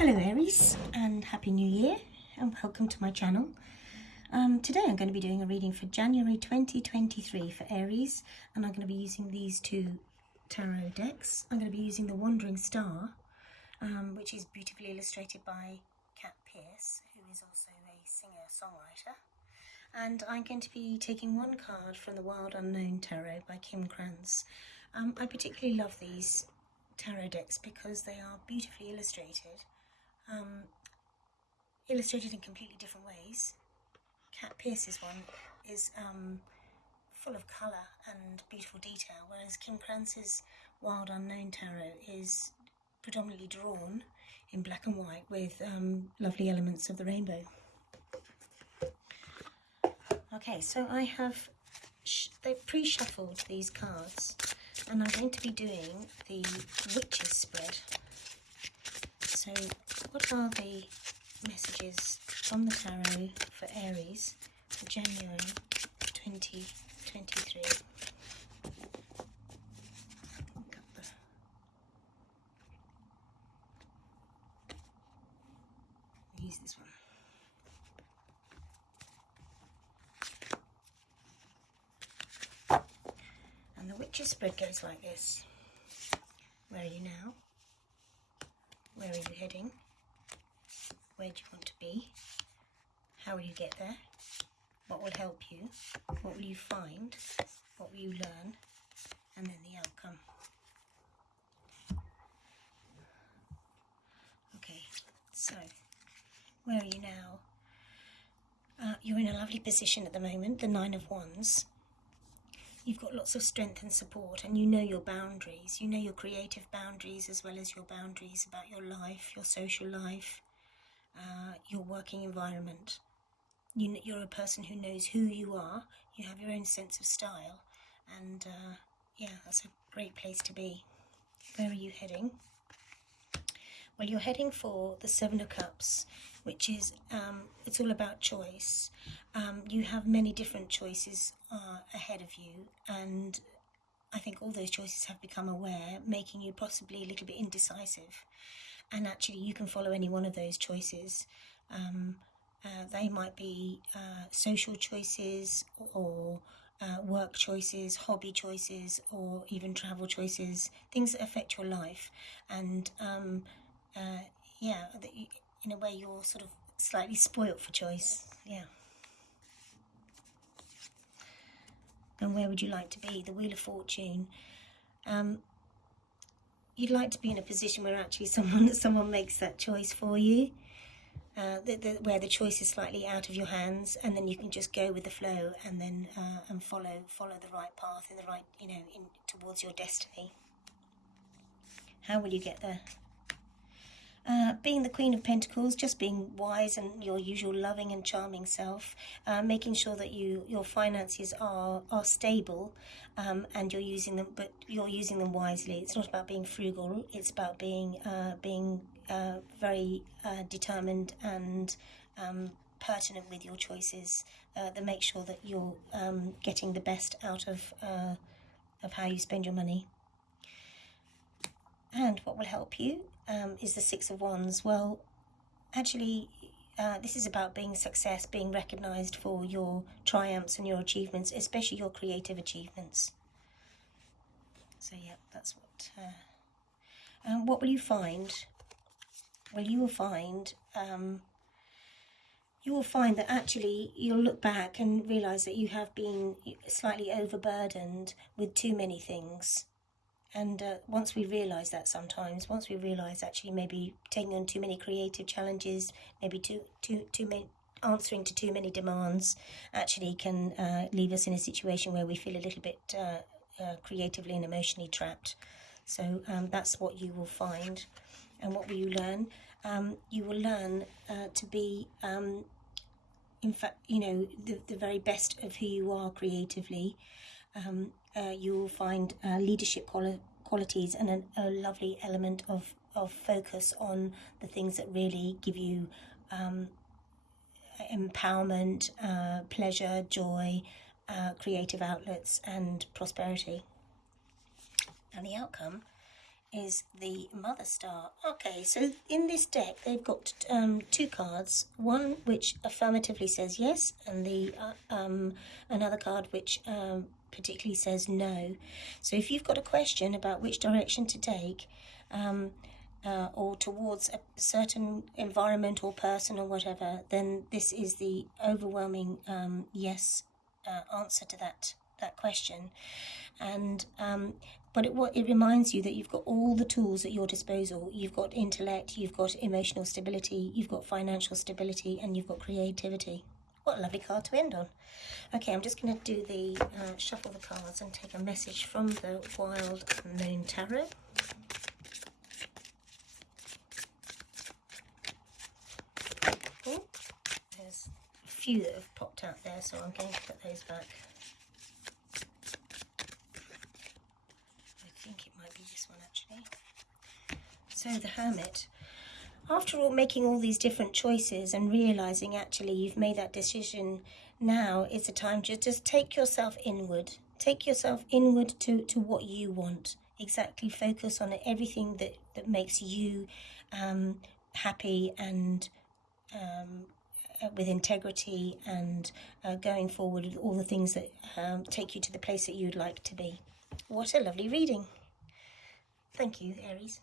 Hello Aries, and Happy New Year, and welcome to my channel. Today I'm going to be doing a reading for January 2023 for Aries, and I'm going to be using these two tarot decks. I'm going to be using the Wandering Star, which is beautifully illustrated by Kat Pierce, who is also a singer-songwriter. And I'm going to be taking one card from the Wild Unknown Tarot by Kim Krantz. I particularly love these tarot decks because they are beautifully illustrated. Illustrated in completely different ways. Kat Pierce's one is full of colour and beautiful detail, whereas Kim Krantz's Wild Unknown Tarot is predominantly drawn in black and white with lovely elements of the rainbow. Okay, so I have pre-shuffled these cards, and I'm going to be doing the Witch's spread. So what are the messages from the tarot for Aries for January 2023? Use this one. And the Witch's spread goes like this. Where are you now? Where are you heading? Where do you want to be? How will you get there? What will help you? What will you find? What will you learn? And then the outcome. Okay, so where are you now? You're in a lovely position at the moment, the Nine of Wands. You've got lots of strength and support, and you know your boundaries. You know your creative boundaries as well as your boundaries about your life, your social life, your working environment. You're a person who knows who you are. You have your own sense of style, and yeah, that's a great place to be. Where are you heading? Well, you're heading for the Seven of Cups, which is, it's all about choice. You have many different choices ahead of you, and I think all those choices have become aware, making you possibly a little bit indecisive. And actually you can follow any one of those choices. They might be social choices or work choices, hobby choices, or even travel choices, things that affect your life. And yeah, in a way you're sort of slightly spoilt for choice. Yeah. And where would you like to be? The Wheel of Fortune. You'd like to be in a position where actually someone makes that choice for you, where the choice is slightly out of your hands, and then you can just go with the flow and then and follow the right path in the right, towards your destiny. How will you get there? Being the Queen of Pentacles, just being wise and your usual loving and charming self, making sure that your finances are stable, and you're using them wisely. It's not about being frugal. It's about being very determined and pertinent with your choices. That make sure that you're getting the best out of how you spend your money. And what will help you is the Six of Wands. Well, actually, this is about being success, being recognised for your triumphs and your achievements, especially your creative achievements. So yeah, that's what will you find? Well, you will find that actually you'll look back and realise that you have been slightly overburdened with too many things. And once we realise that once we realise actually maybe taking on too many creative challenges, maybe too many, answering to too many demands, actually can leave us in a situation where we feel a little bit creatively and emotionally trapped. So that's what you will find. And what will you learn? You will learn to be, in fact, the very best of who you are creatively. You will find leadership qualities and a lovely element of focus on the things that really give you empowerment, pleasure, joy, creative outlets and prosperity. And the outcome is the Mother Star. Okay, so in this deck they've got two cards. One which affirmatively says yes, and the another card which particularly says no. So if you've got a question about which direction to take, or towards a certain environment or person or whatever, then this is the overwhelming yes answer to that question. And but it reminds you that you've got all the tools at your disposal. You've got intellect, you've got emotional stability, you've got financial stability, and you've got creativity. What a lovely card to end on. Okay, I'm just going to do the shuffle the cards and take a message from the Wild Moon Tarot. Oh, there's a few that have popped out there, so I'm going to put those back. I think it might be this one actually. So the Hermit. After all, making all these different choices and realizing actually you've made that decision, now is the time to just take yourself inward. Take yourself inward to what you want. Exactly, focus on everything that makes you happy and with integrity, and going forward with all the things that take you to the place that you'd like to be. What a lovely reading. Thank you, Aries.